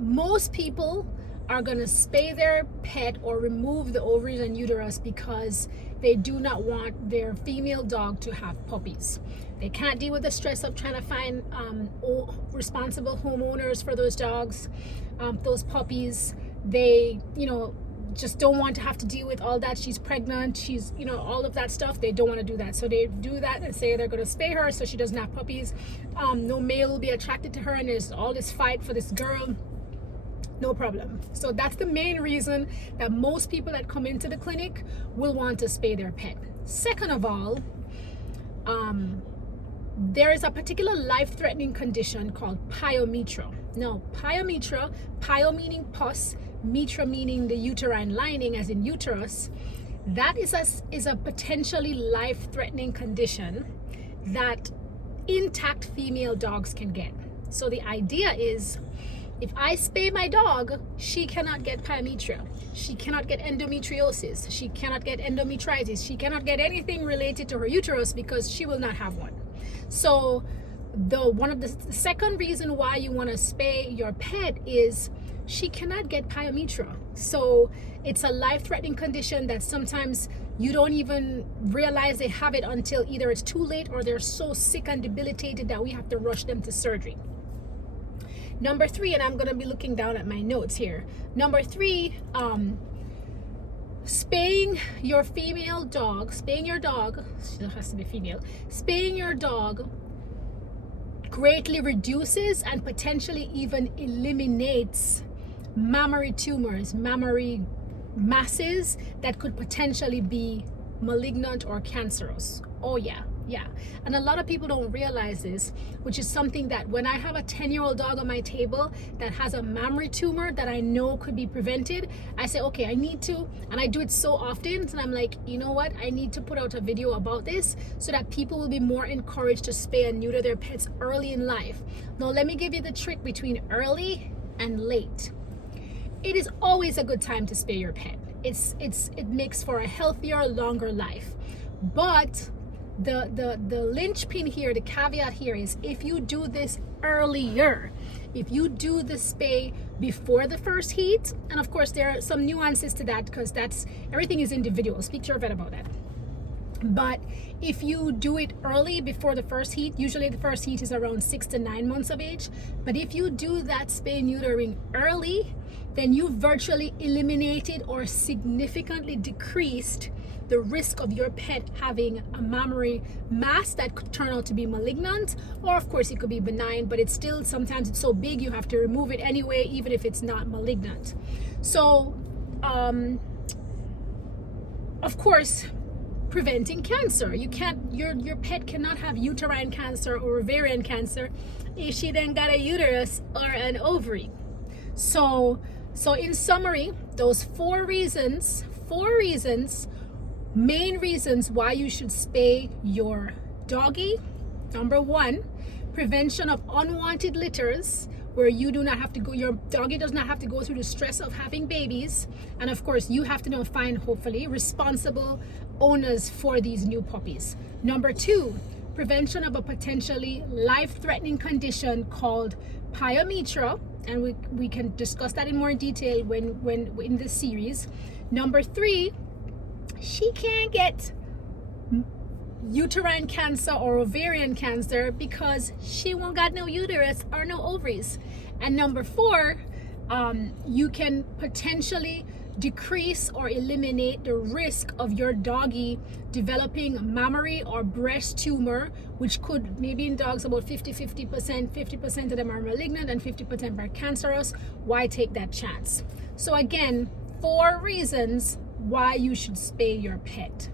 most people are going to spay their pet or remove the ovaries and uterus because they do not want their female dog to have puppies. They can't deal with the stress of trying to find responsible homeowners for those dogs, those puppies. They, just don't want to have to deal with all that. She's pregnant, she's, all of that stuff. They don't want to do that. So they do that and say they're going to spay her so she doesn't have puppies. No male will be attracted to her, and there's all this fight for this girl. No problem. So that's the main reason that most people that come into the clinic will want to spay their pet. Second of all, there is a particular life-threatening condition called Pyometra. Now, Pyometra, pyo meaning pus, metra meaning the uterine lining, as in uterus, that is a potentially life-threatening condition that intact female dogs can get. So the idea is, if I spay my dog, she cannot get pyometra. She cannot get endometriosis. She cannot get endometritis. She cannot get anything related to her uterus because she will not have one. So the second reason why you want to spay your pet is she cannot get pyometra. So it's a life-threatening condition that sometimes you don't even realize they have it until either it's too late or they're so sick and debilitated that we have to rush them to surgery. Number 3, and I'm going to be looking down at my notes here. Number 3, spaying your dog, she has to be female, spaying your dog greatly reduces and potentially even eliminates mammary tumors, mammary masses that could potentially be malignant or cancerous. Oh yeah. And a lot of people don't realize this, which is something that when I have a 10-year-old dog on my table that has a mammary tumor that I know could be prevented, I say, okay, I need to, and I do it so often, and I'm like, you know what, I need to put out a video about this so that people will be more encouraged to spay and neuter their pets early in life. Now, let me give you the trick between early and late. It is always a good time to spay your pet. It makes for a healthier, longer life. But the linchpin here, the caveat here is, if you do this earlier, if you do the spay before the first heat, and of course there are some nuances to that because everything is individual. Speak to your vet about that. But if you do it early before the first heat, usually the first heat is around 6 to 9 months of age. But if you do that spay neutering early, then you virtually eliminated or significantly decreased the risk of your pet having a mammary mass that could turn out to be malignant, or of course it could be benign, but it's still, sometimes it's so big you have to remove it anyway, even if it's not malignant. So of course, preventing cancer, you can't, your pet cannot have uterine cancer or ovarian cancer if she then got a uterus or an ovary. So in summary, those four reasons, main reasons why you should spay your doggy. Number 1, prevention of unwanted litters, where you do not have to go, your doggy does not have to go through the stress of having babies. And of course, you have to now find, hopefully, responsible owners for these new puppies. Number 2, prevention of a potentially life-threatening condition called Pyometra, and we can discuss that in more detail when in this series. Number 3, she can't get uterine cancer or ovarian cancer because she won't got no uterus or no ovaries. And number 4, you can potentially decrease or eliminate the risk of your doggy developing mammary or breast tumor, which could, maybe in dogs, about 50% of them are malignant and 50% are cancerous. Why take that chance? So again, 4 reasons why you should spay your pet.